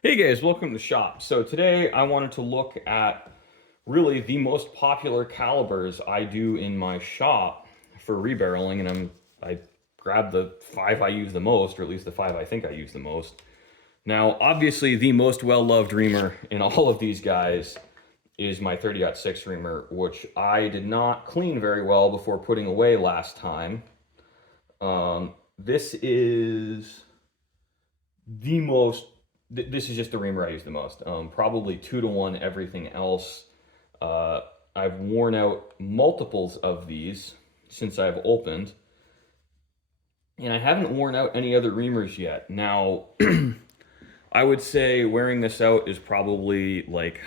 Hey guys, welcome to the shop. So today I wanted to look at really the most popular calibers I do in my shop for rebarreling, and I grabbed the five I use the most, or at least the five I think I use the most. Now, obviously, the most well-loved reamer in all of these guys is my 30-06 reamer, which I did not clean very well before putting away last time. This is the most this is just the reamer I use the most. Probably 2 to 1 everything else. Uh, I've worn out multiples of these since I've opened, and I haven't worn out any other reamers yet. Now, I would say wearing this out is probably like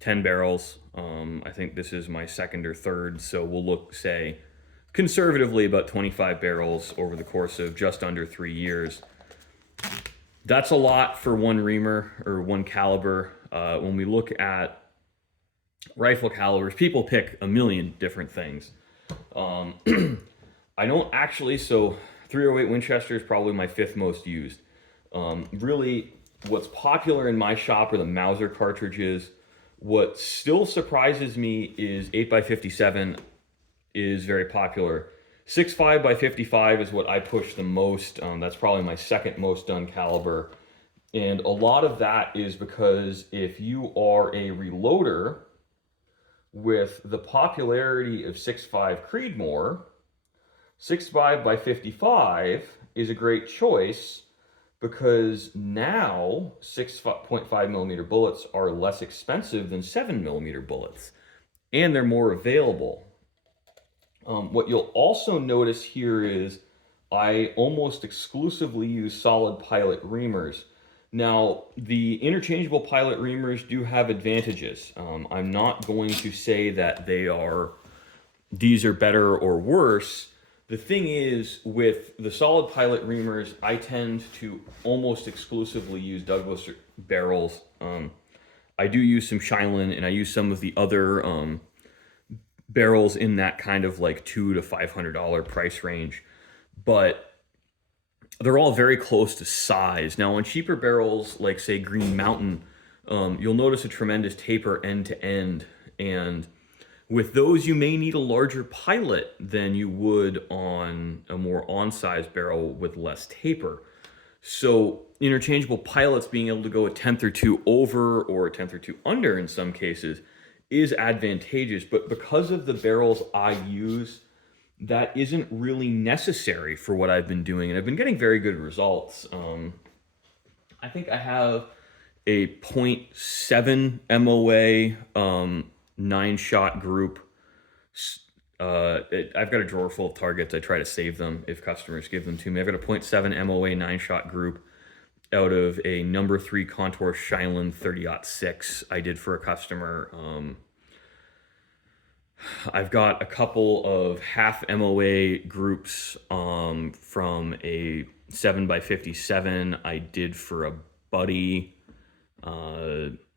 10 barrels. I think this is my second or third, so we'll look, say, conservatively about 25 barrels over the course of just under 3 years. That's a lot for one reamer or one caliber. When we look at rifle calibers, people pick a million different things. Um, I don't actually, so 308 Winchester is probably my fifth most used. Really, what's popular in my shop are the Mauser cartridges. What still surprises me is 8x57 is very popular. 6.5 by 55 is what I push the most. That's probably my second most done caliber. And a lot of that is because if you are a reloader with the popularity of 6.5 Creedmoor, 6.5 by 55 is a great choice because now 6.5 millimeter bullets are less expensive than 7 millimeter bullets and they're more available. What you'll also notice here is I almost exclusively use solid pilot reamers. Now, the interchangeable pilot reamers do have advantages. I'm not going to say that these are better or worse. The thing is, with the solid pilot reamers, I tend to almost exclusively use Douglas barrels. I do use some Shineland, and I use some of the other barrels in that kind of like $200 to $500 price range, but they're all very close to size. Now, on cheaper barrels, like say Green Mountain, you'll notice a tremendous taper end to end, and with those, you may need a larger pilot than you would on a more on-size barrel with less taper. So interchangeable pilots being able to go a tenth or two over or a tenth or two under in some cases is advantageous. But because of the barrels I use, that isn't really necessary for what I've been doing, and I've been getting very good results. I think I have a .7 MOA 9-shot group. I've got a drawer full of targets. I try to save them if customers give them to me. I've got a .7 MOA 9-shot group out of a number 3 Contour Shineland 30-06 I did for a customer. I've got a couple of half MOA groups from a 7x57 I did for a buddy.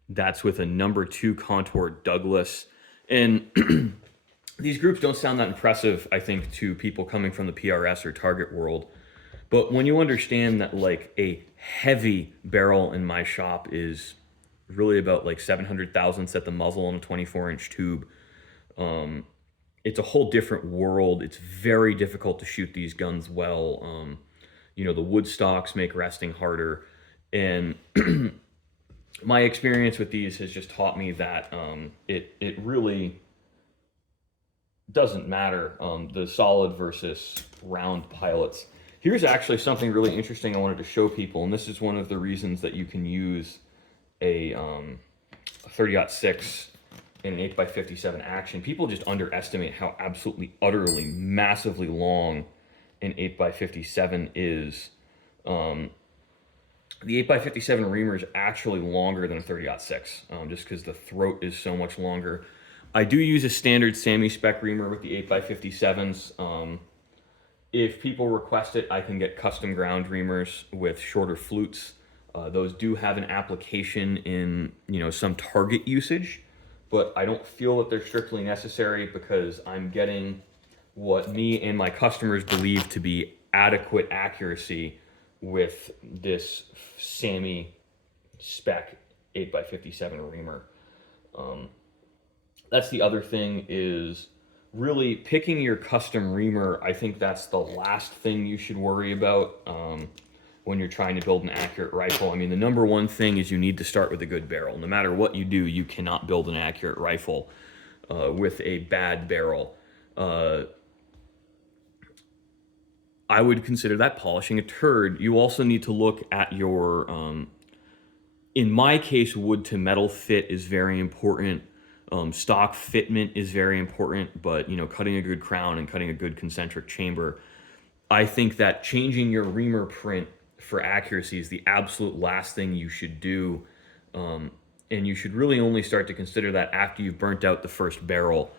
That's with a number 2 Contour Douglas. And these groups don't sound that impressive, I think, to people coming from the PRS or target world. But when you understand that like a heavy barrel in my shop is really about like 700 thousandths at the muzzle on a 24-inch tube, it's a whole different world. It's very difficult to shoot these guns well. The wood stocks make resting harder. And my experience with these has just taught me that it really doesn't matter, the solid versus round pilots. Here's actually something really interesting I wanted to show people, and this is one of the reasons that you can use a 30-06 in an 8x57 action. People just underestimate how absolutely, utterly, massively long an 8x57 is. The 8x57 reamer is actually longer than a 30-06, just because the throat is so much longer. I do use a standard SAAMI spec reamer with the 8x57s. If people request it, I can get custom ground reamers with shorter flutes. Those do have an application in some target usage, but I don't feel that they're strictly necessary because I'm getting what me and my customers believe to be adequate accuracy with this Sammy spec 8x57 reamer. That's the other thing, is really picking your custom reamer. I think that's the last thing you should worry about when you're trying to build an accurate rifle. I mean, the number one thing is you need to start with a good barrel. No matter what you do, you cannot build an accurate rifle with a bad barrel. I would consider that polishing a turd. You also need to look at your, in my case, wood to metal fit is very important. Stock fitment is very important, but cutting a good crown and cutting a good concentric chamber. I think that changing your reamer print for accuracy is the absolute last thing you should do. And you should really only start to consider that after you've burnt out the first barrel.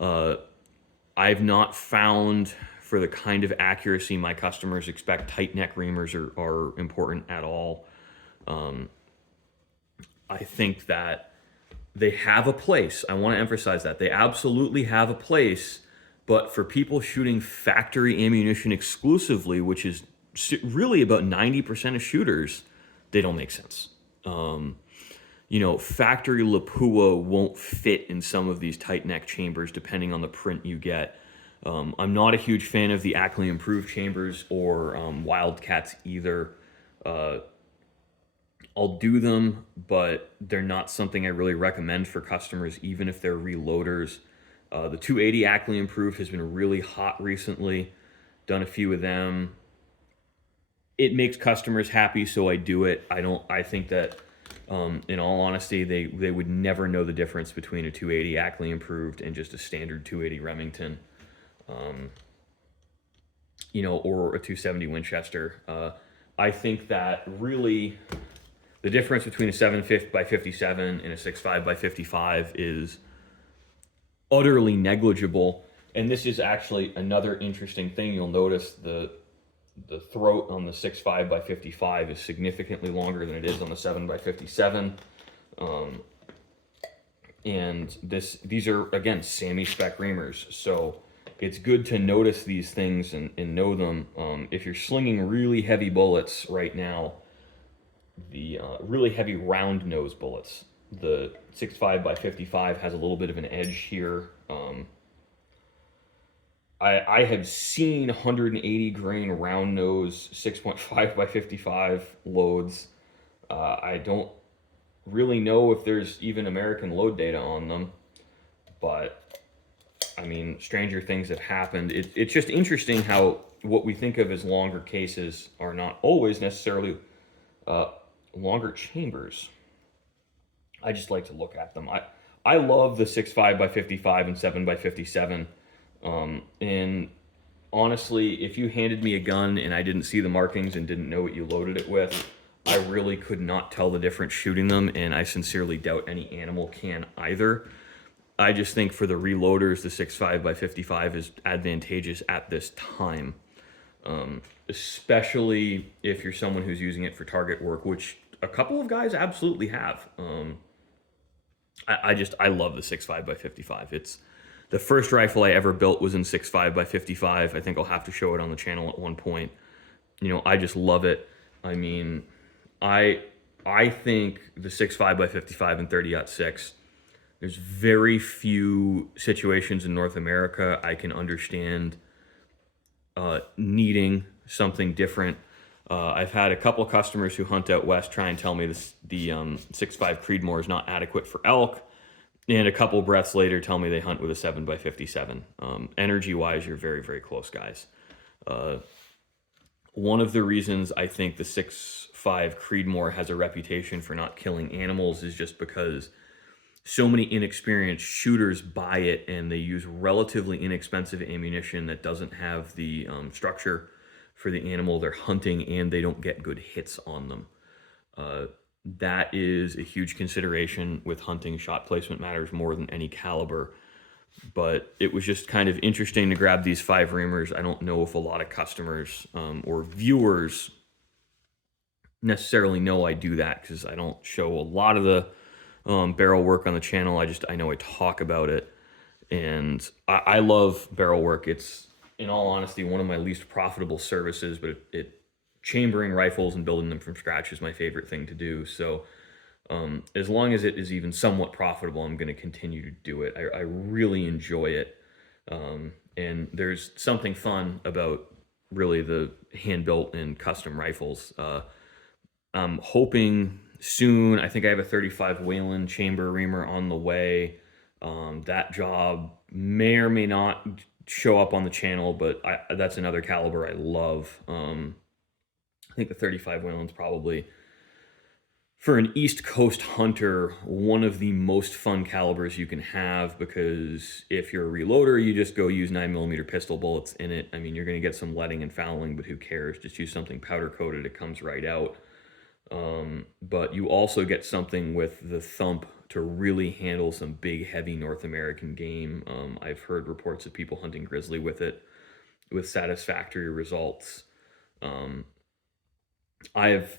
I've not found, for the kind of accuracy my customers expect, tight neck reamers are important at all. I think that they have a place. I want to emphasize that. They absolutely have a place, but for people shooting factory ammunition exclusively, which is really about 90% of shooters, they don't make sense. Factory Lapua won't fit in some of these tight neck chambers depending on the print you get. I'm not a huge fan of the Ackley improved chambers or Wildcats either. I'll do them, but they're not something I really recommend for customers, even if they're reloaders. The 280 Ackley improved has been really hot recently. Done a few of them. It makes customers happy, so I do it. I think that, in all honesty, they would never know the difference between a 280 Ackley improved and just a standard 280 Remington, or a 270 Winchester. I think that really the difference between a 7.5x57 and a 6.5x55 is utterly negligible. And this is actually another interesting thing. You'll notice the throat on the 6.5x55 is significantly longer than it is on the 7x57. And these are, again, Sammy spec reamers. So it's good to notice these things and know them. If you're slinging really heavy bullets right now, the really heavy round nose bullets, the 6.5x55 has a little bit of an edge here. I have seen 180 grain round nose 6.5x55 loads. I don't really know if there's even American load data on them, but I mean, stranger things have happened. It's just interesting how what we think of as longer cases are not always necessarily longer chambers. I just like to look at them. I love the 6.5x55 and 7x57. And honestly, if you handed me a gun and I didn't see the markings and didn't know what you loaded it with, I really could not tell the difference shooting them, and I sincerely doubt any animal can either. I just think for the reloaders, the 6.5x55 is advantageous at this time, especially if you're someone who's using it for target work, which a couple of guys absolutely have. I love the 6.5x55. It's the first rifle I ever built was in 6.5x55. I think I'll have to show it on the channel at one point. I just love it. I mean, I think the 6.5x55 and 30-06, there's very few situations in North America I can understand needing something different. I've had a couple customers who hunt out west try and tell me the 6.5 Creedmoor is not adequate for elk, and a couple breaths later tell me they hunt with a 7x57. Energy-wise, you're very, very close, guys. One of the reasons I think the 6.5 Creedmoor has a reputation for not killing animals is just because so many inexperienced shooters buy it and they use relatively inexpensive ammunition that doesn't have the structure for the animal they're hunting, and they don't get good hits on them. That is a huge consideration with hunting. Shot placement matters more than any caliber. But it was just kind of interesting to grab these 5 reamers. I don't know if a lot of customers or viewers necessarily know I do that, because I don't show a lot of the barrel work on the channel. I know I talk about it, and I love barrel work. It's, in all honesty, one of my least profitable services, but it chambering rifles and building them from scratch is my favorite thing to do. So as long as it is even somewhat profitable, I'm going to continue to do it. I really enjoy it. And there's something fun about really the hand-built and custom rifles. I'm hoping soon, I think I have a 35 Whelen chamber reamer on the way. That job may or may not show up on the channel, but that's another caliber I love. I think the 35 Whelen's probably, for an East Coast hunter, one of the most fun calibers you can have, because if you're a reloader, you just go use 9mm pistol bullets in it. I mean, you're going to get some leading and fouling, but who cares? Just use something powder coated, it comes right out. But you also get something with the thump to really handle some big, heavy North American game. I've heard reports of people hunting grizzly with it with satisfactory results. I have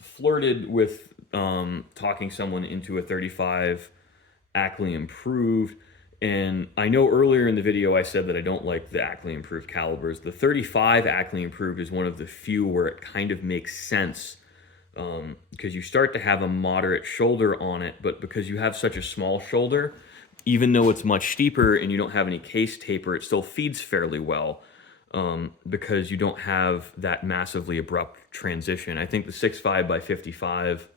flirted with talking someone into a 35 Ackley Improved, and I know earlier in the video I said that I don't like the Ackley Improved calibers. The 35 Ackley Improved is one of the few where it kind of makes sense, because you start to have a moderate shoulder on it, but because you have such a small shoulder, even though it's much steeper and you don't have any case taper, it still feeds fairly well, because you don't have that massively abrupt transition. I think the 6.5 by 55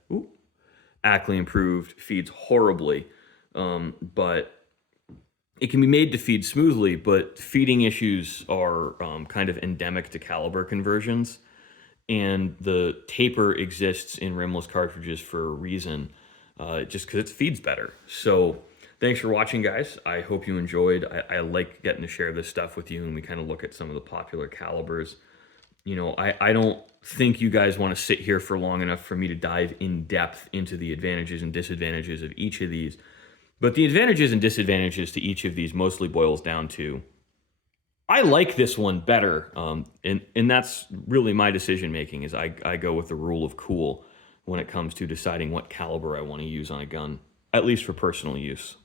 Ackley Improved feeds horribly, but it can be made to feed smoothly, but feeding issues are kind of endemic to caliber conversions. And the taper exists in rimless cartridges for a reason, just because it feeds better. So thanks for watching, guys. I hope you enjoyed. I like getting to share this stuff with you, and we kind of look at some of the popular calibers. You know, I don't think you guys want to sit here for long enough for me to dive in depth into the advantages and disadvantages of each of these. But the advantages and disadvantages to each of these mostly boils down to, I like this one better, and that's really my decision making, is I go with the rule of cool when it comes to deciding what caliber I want to use on a gun, at least for personal use.